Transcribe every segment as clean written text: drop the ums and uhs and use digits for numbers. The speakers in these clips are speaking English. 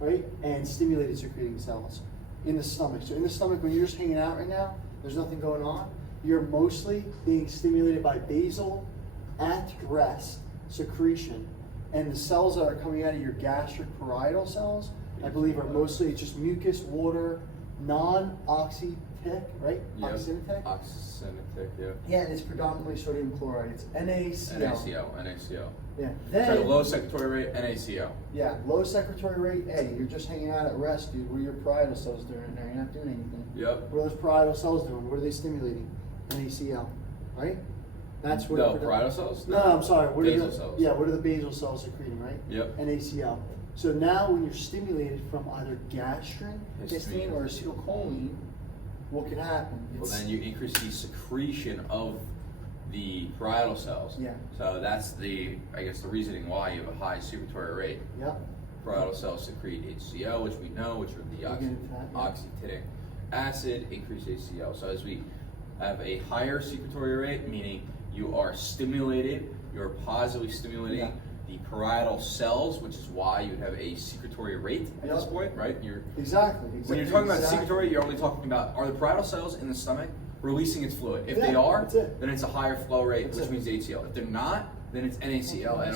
right? And stimulated secreting cells in the stomach. So in the stomach, when you're just hanging out right now, there's nothing going on. You're mostly being stimulated by basal at rest secretion. And the cells that are coming out of your gastric parietal cells, I believe, are mostly just mucus, water, non-oxytic, right? Yep. Oxynitic? Oxynitic, yeah. Yeah, and it's predominantly sodium chloride. It's NaCl. NaCl. Yeah. So low secretory rate, NaCl. Yeah, low secretory rate. Hey, you're just hanging out at rest, dude. What are your parietal cells doing in there? You're not doing anything. Yep. What are those parietal cells doing? What are they stimulating? NaCl, right? That's what. No, parietal cells? No, I'm sorry. What basal are the, cells. Yeah, what are the basal cells secreting, right? Yep. NaCl. So now when you're stimulated from either gastrin, histamine, or acetylcholine, what can happen? Well, then you increase the secretion of the parietal cells. Yeah. So that's the, I guess, the reasoning why you have a high secretory rate. Yep. Parietal cells secrete HCl, which we know, which are the oxytic acid, increase HCl. So as we have a higher secretory rate, meaning you are stimulated, you're positively stimulating the parietal cells, which is why you would have a secretory rate at this point, right? Exactly. When you're talking about secretory, you're only talking about, are the parietal cells in the stomach releasing its fluid? If they are, then it's a higher flow rate, which means HCl. If they're not, then it's NaCl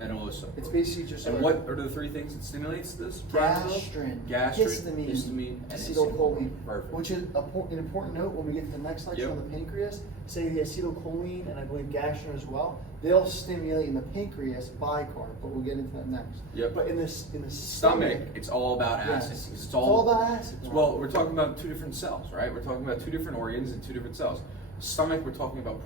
and a low subflow. It's basically just. And what are the three things that stimulates this? Gastrin, histamine, and acetylcholine. Perfect. Which is an important note when we get to the next lecture on the pancreas. Say the acetylcholine and I believe gastrin as well. They'll stimulate in the pancreas bicarb, but we'll get into that next. Yep. But in the stomach, it's all about acid. Yes. It's all about acid. Well, we're talking about two different cells, right? We're talking about two different organs and two different cells. Stomach, we're talking about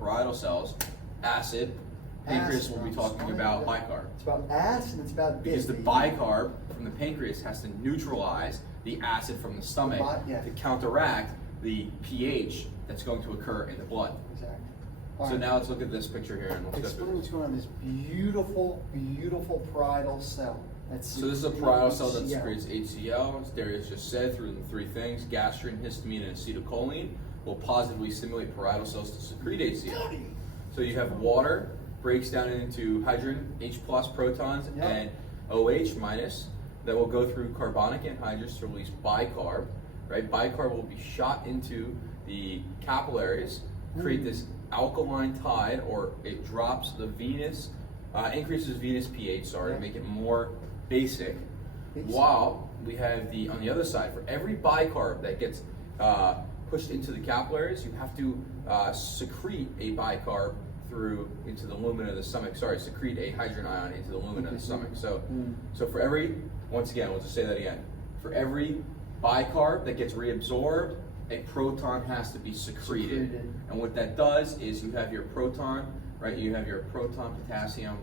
parietal cells, acid. Pancreas, we'll be talking about bicarb. It's about acid. It's about because the bicarb from the pancreas has to neutralize the acid from the stomach to counteract the pH that's going to occur in the blood. Exactly. So now let's look at this picture here and let's explain what's going on in this beautiful, beautiful parietal cell. So this is a parietal cell that secretes HCl. As Darius just said, through the three things, gastrin, histamine, and acetylcholine will positively stimulate parietal cells to secrete HCl. So you have water, breaks down into hydrogen, H plus protons, and OH minus, that will go through carbonic anhydrous to release bicarb, right? Bicarb will be shot into the capillaries, create this alkaline tide, or it drops the venous, increases venous pH, to make it more basic. While we have on the other side, for every bicarb that gets pushed into the capillaries, you have to secrete a bicarb into the lumen of the stomach. Secrete a hydrogen ion into the lumen of the stomach. So for every, once again, we'll just say that again. For every bicarb that gets reabsorbed, a proton has to be secreted. And what that does is you have your proton, right? You have your proton potassium.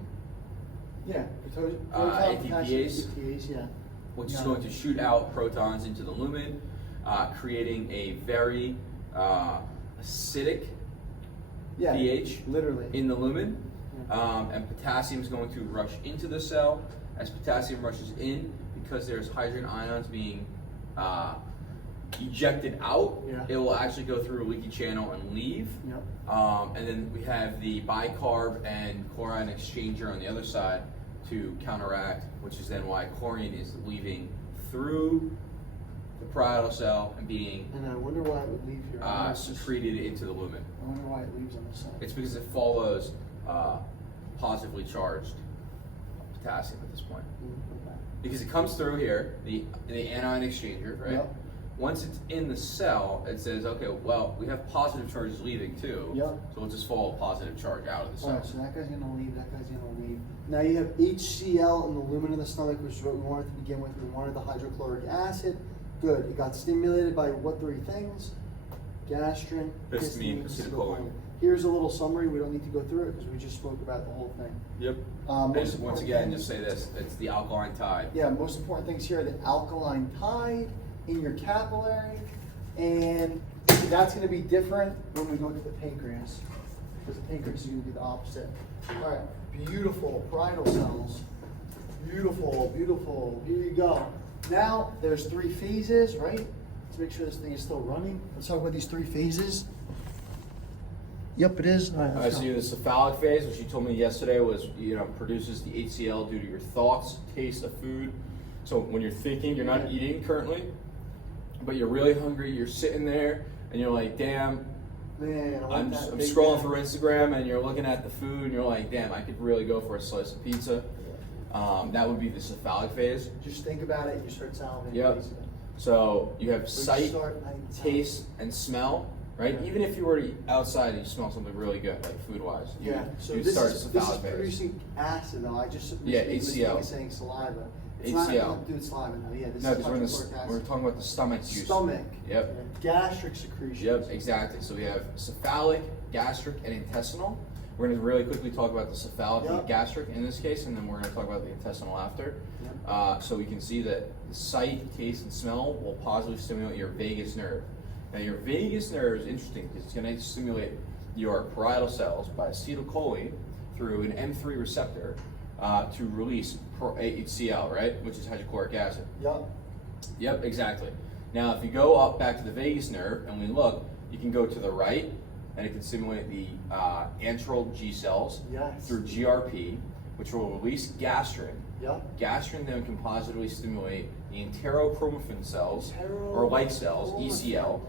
ATPase, which is going to shoot out protons into the lumen, creating a very acidic pH in the lumen, and potassium is going to rush into the cell. As potassium rushes in, because there's hydrogen ions being ejected out, it will actually go through a leaky channel and leave. And then we have the bicarb and chlorine exchanger on the other side to counteract, which is then why chlorine is leaving through the parietal cell and being I wonder why it would leave here. secreted into the lumen. I wonder why it leaves on the side. It's because it follows positively charged potassium at this point. Because it comes through here, the anion exchanger, right? Once it's in the cell, it says, okay, well, we have positive charges leaving too, so we'll just follow a positive charge out of the cell. Alright, so that guy's going to leave, that guy's going to leave. Now you have HCl in the lumen of the stomach, which is what we wanted to begin with. We wanted the hydrochloric acid. Good. It got stimulated by what three things? Gastrin, histamine, acetylcholine. Here's a little summary. We don't need to go through it because we just spoke about the whole thing. Yep. And once again, just say this, it's the alkaline tide. Yeah, most important things here are the alkaline tide in your capillary, and that's going to be different when we go to the pancreas, because the pancreas is going to be the opposite. All right, beautiful parietal cells. Beautiful, beautiful. Here you go. Now, there's three phases, right? Let's make sure this thing is still running. Let's talk about these three phases. Yep, it is. All right, so the cephalic phase, which you told me yesterday was, produces the HCl due to your thoughts, taste of food, So when you're thinking, you're not eating currently, but you're really hungry, you're sitting there, and you're like, damn, Man, I'm scrolling through Instagram, and you're looking at the food, and you're like, damn, I could really go for a slice of pizza. That would be the cephalic phase. Just think about it, and you start salivating. Yep. So you have sight, taste, and smell, right? Yeah. Even if you were outside and you smell something really good, like food-wise, So you this start is cephalic phase. producing acid, though. I just HCl. saying saliva. HCl. Not do saliva. No, this No, is because we're talking about the stomach juice. Stomach. Yep. Gastric secretions. Yep, exactly. So we have cephalic, gastric, and intestinal. We're going to really quickly talk about the cephalic and gastric in this case, and then we're going to talk about the intestinal after. Yep. So we can see that the sight, taste, and smell will positively stimulate your vagus nerve. Now your vagus nerve is interesting because it's going to stimulate your parietal cells by acetylcholine through an M3 receptor to release HCl, right, which is hydrochloric acid. Yep, exactly. Now, if you go up back to the vagus nerve and we look, you can go to the right, and it can stimulate the antral G cells through GRP, which will release gastrin. Gastrin then can positively stimulate the enterochromaffin cells, or light cells, ECL,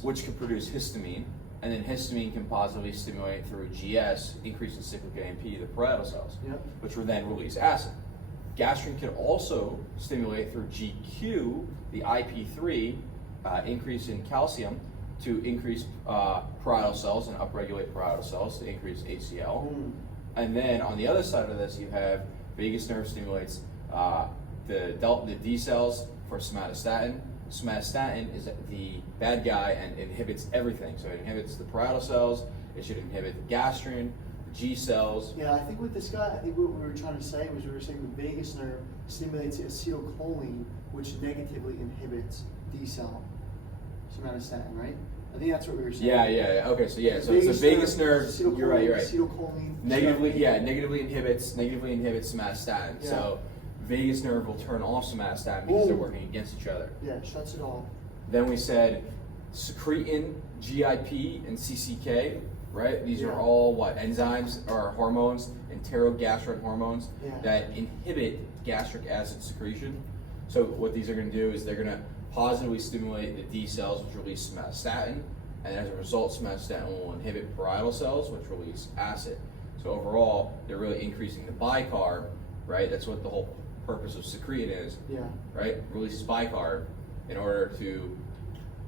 which can produce histamine, and then histamine can positively stimulate through GS, increase in cyclic AMP, the parietal cells, which will then release acid. Gastrin can also stimulate through GQ, the IP3, increase in calcium to increase parietal cells and upregulate parietal cells to increase HCl. And then on the other side of this, you have vagus nerve stimulates the D cells for somatostatin. Somatostatin is the bad guy and inhibits everything. So it inhibits the parietal cells, it should inhibit the gastrin, the G cells. Yeah, I think with this guy, I think what we were trying to say was we were saying the vagus nerve stimulates acetylcholine, which negatively inhibits D cell somatostatin, right? I think that's what we were saying. Yeah. Okay, so so it's the vagus nerve. You're right. Acetylcholine Negatively inhibits somatostatin. Yeah. So vagus nerve will turn off somatostatin because they're working against each other. Yeah, shuts it off. Then we said secretin, GIP, and CCK. Right? These are all what enzymes or hormones, enterogastric hormones that inhibit gastric acid secretion. So what these are going to do is they're going to positively stimulate the D cells, which release somatostatin, and as a result, somatostatin will inhibit parietal cells, which release acid. So overall, they're really increasing the bicarb, right? That's what the whole purpose of secretin is, right? Releases bicarb in order to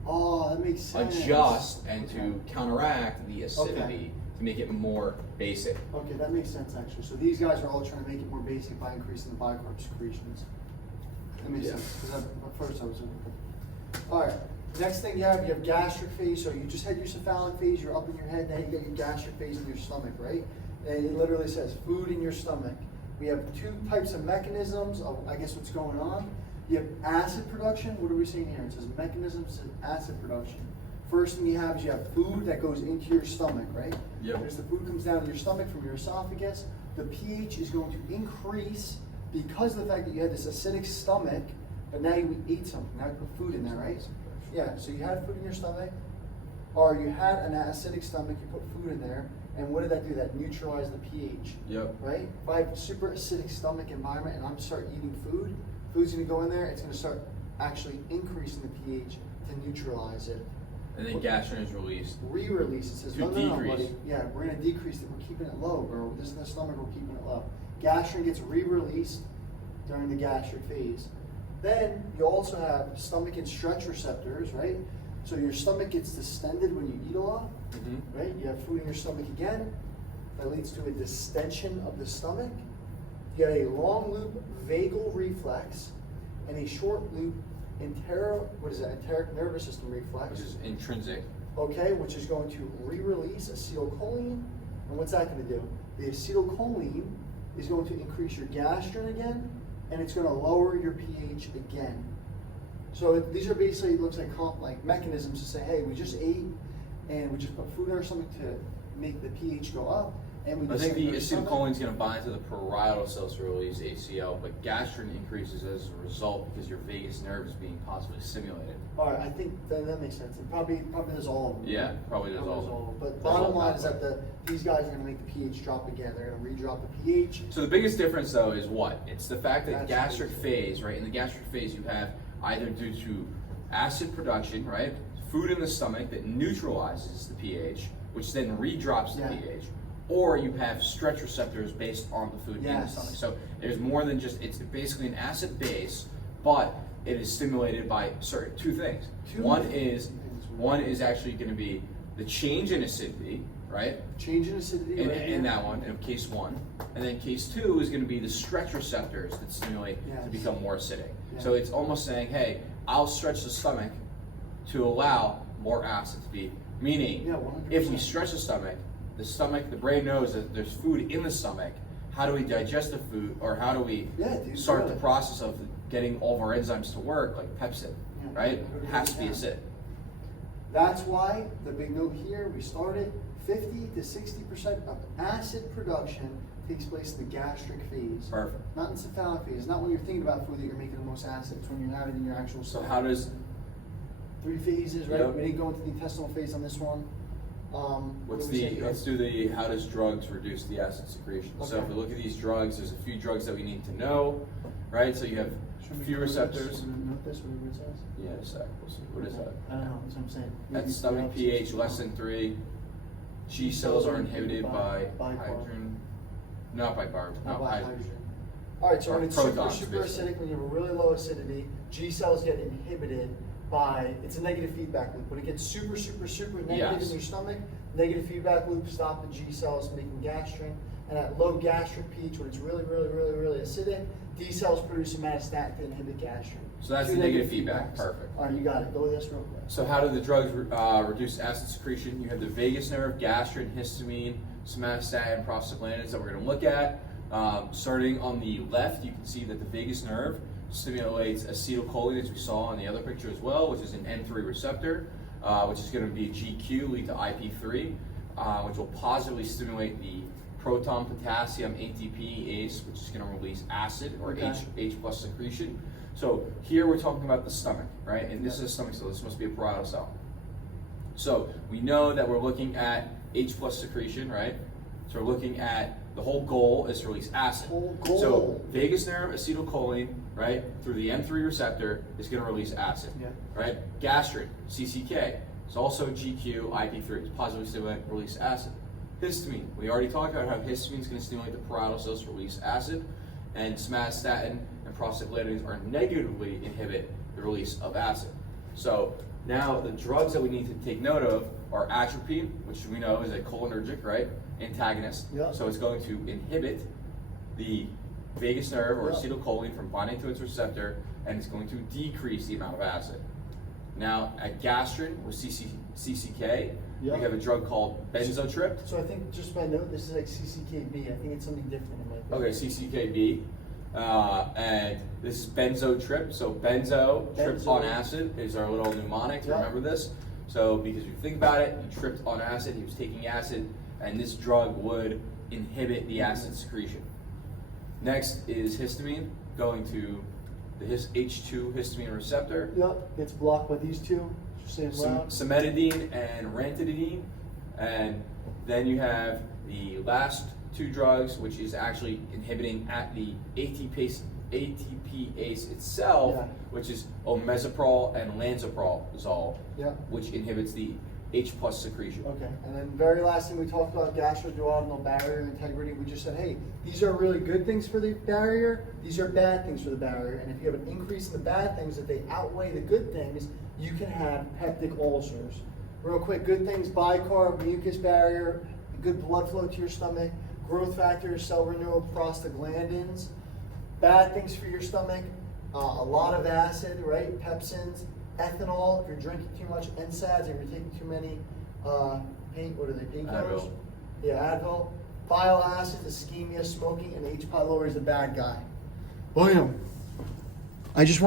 that makes sense. Adjust and to counteract the acidity to make it more basic. Okay, that makes sense actually. So these guys are all trying to make it more basic by increasing the bicarb secretions. That makes sense, because at first I was all right, next thing you have gastric phase. So you just had your cephalic phase, you're up in your head, now you got your gastric phase in your stomach, right? And it literally says food in your stomach. We have two types of mechanisms of, I guess, what's going on. You have acid production. What are we seeing here? It says mechanisms of acid production. First thing you have is you have food that goes into your stomach, right? As the food comes down to your stomach from your esophagus, the pH is going to increase because of the fact that you had this acidic stomach, but now you ate something. Now you put food in there, right? Yeah, so you had food in your stomach, or you had an acidic stomach, you put food in there, and what did that do? That neutralized the pH, right? If I have a super acidic stomach environment and I'm start eating food, food's gonna go in there, it's gonna start actually increasing the pH to neutralize it. And then gastrin is released. Re-release, it says, no, buddy. Yeah, we're gonna decrease it, we're keeping it low, bro. This is the stomach, we're keeping it low. Gastrin gets re-released during the gastric phase. Then you also have stomach and stretch receptors, right? So your stomach gets distended when you eat a lot, right? You have food in your stomach again. That leads to a distension of the stomach. You have a long loop vagal reflex and a short loop enteric nervous system reflex. Which is intrinsic. Okay, which is going to re-release acetylcholine. And what's that going to do? The acetylcholine is going to increase your gastrin again, and it's going to lower your pH again. So these are basically, it looks like mechanisms to say, hey, we just ate and we just put food in our stomach to make the pH go up, And we I think the just acetylcholine is going to bind to the parietal cells to release HCl, but gastrin increases as a result because your vagus nerve is being possibly stimulated. All right, I think that makes sense. It probably does all of them. Yeah, probably does all of them. But bottom line is that these guys are going to make the pH drop again. They're going to re-drop the pH. So the biggest difference though is what? It's the fact that Gastric gastric phase, right? In the gastric phase, you have either due to acid production, right? Food in the stomach that neutralizes the pH, which then re-drops the pH. Or you have stretch receptors based on the food in the stomach. So there's more than just, it's basically an acid base, but it is stimulated by two things. One is actually going to be the change in acidity, right? Change in acidity in that one, in case 1. And then case 2 is going to be the stretch receptors that stimulate to become more acidic. So it's almost saying, hey, I'll stretch the stomach to allow more acid to be, meaning if we stretch the brain knows that there's food in the stomach. How do we digest the food, or how do we start the process of getting all of our enzymes to work, like pepsin, right? It has to be acidic. That's why the big note here, we started 50 to 60% of acid production takes place in the gastric phase. Perfect. Not in cephalic phase. Not when you're thinking about food that you're making the most acid. It's when you're having it in your actual So stomach. how does 3 phases, right? We didn't go into the intestinal phase on this one. Let's do the how does drugs reduce the acid secretion. Okay. So if we look at these drugs, there's a few drugs that we need to know, right? So you have a few receptors. Note this, whatever it says. Yeah, in a sec. We'll see. What is that? I don't know. That's what I'm saying. At stomach pH less than 3, G cells are inhibited by hydrogen. Not by carbon. Not by hydrogen. All right. So when it's super protons, acidic, when you have a really low acidity, G cells get inhibited by, it's a negative feedback loop. When it gets super negative in your stomach, negative feedback loop stop the G cells making gastrin. And at low gastric pH, when it's really acidic, D cells produce somatostatin to inhibit gastrin. So that's the negative feedback. Perfect. All right, you got it. Go with this real quick. So how do the drugs reduce acid secretion? You have the vagus nerve, gastrin, histamine, somatostatin, prostaglandins that we're going to look at. Starting on the left, you can see that the vagus nerve stimulates acetylcholine, as we saw on the other picture as well, which is an N3 receptor, which is going to be GQ, lead to IP3, which will positively stimulate the proton potassium ATPase, which is going to release acid or H plus secretion. So here we're talking about the stomach, right? And this is a stomach cell. This must be a parietal cell. So we know that we're looking at H plus secretion, right? So we're looking at the whole goal is to release acid. So vagus nerve acetylcholine, right, through the N3 receptor is going to release acid, right? Gastrin, CCK, is also GQ, IP3, it's positively stimulate, release acid. Histamine, we already talked about how histamine is going to stimulate the parietal cells to release acid, and somatostatin and prostaglandins are negatively inhibit the release of acid. So now the drugs that we need to take note of are atropine, which we know is a cholinergic, right, antagonist. So it's going to inhibit the vagus nerve or acetylcholine from binding to its receptor, and it's going to decrease the amount of acid. Now at gastrin with CCK, we have a drug called benzotrip. So I think, just by note, this is like CCKB. I think it's something different in my opinion. Okay, CCKB. And this is benzotrip. So benzo, tripped on acid is our little mnemonic to remember this. So because if you think about it, he tripped on acid, he was taking acid, and this drug would inhibit the acid secretion. Next is histamine, going to the H2 histamine receptor. It's blocked by these two. Cimetidine and ranitidine. And then you have the last two drugs, which is actually inhibiting at the ATPase itself, which is omeprazole and lansoprazole, which inhibits the H plus secretion. Okay, and then very last thing we talked about, gastroduodenal barrier integrity. We just said, hey, these are really good things for the barrier, these are bad things for the barrier, and if you have an increase in the bad things, that they outweigh the good things, you can have peptic ulcers. Real quick, good things: bicarb, mucus barrier, good blood flow to your stomach, growth factors, cell renewal, prostaglandins. Bad things for your stomach: a lot of acid, right? Pepsins, ethanol if you're drinking too much, NSAIDs if you're taking too many painkillers? Yeah, Advil. Bile acid, ischemia, smoking, and H. pylori is the bad guy. William, I just want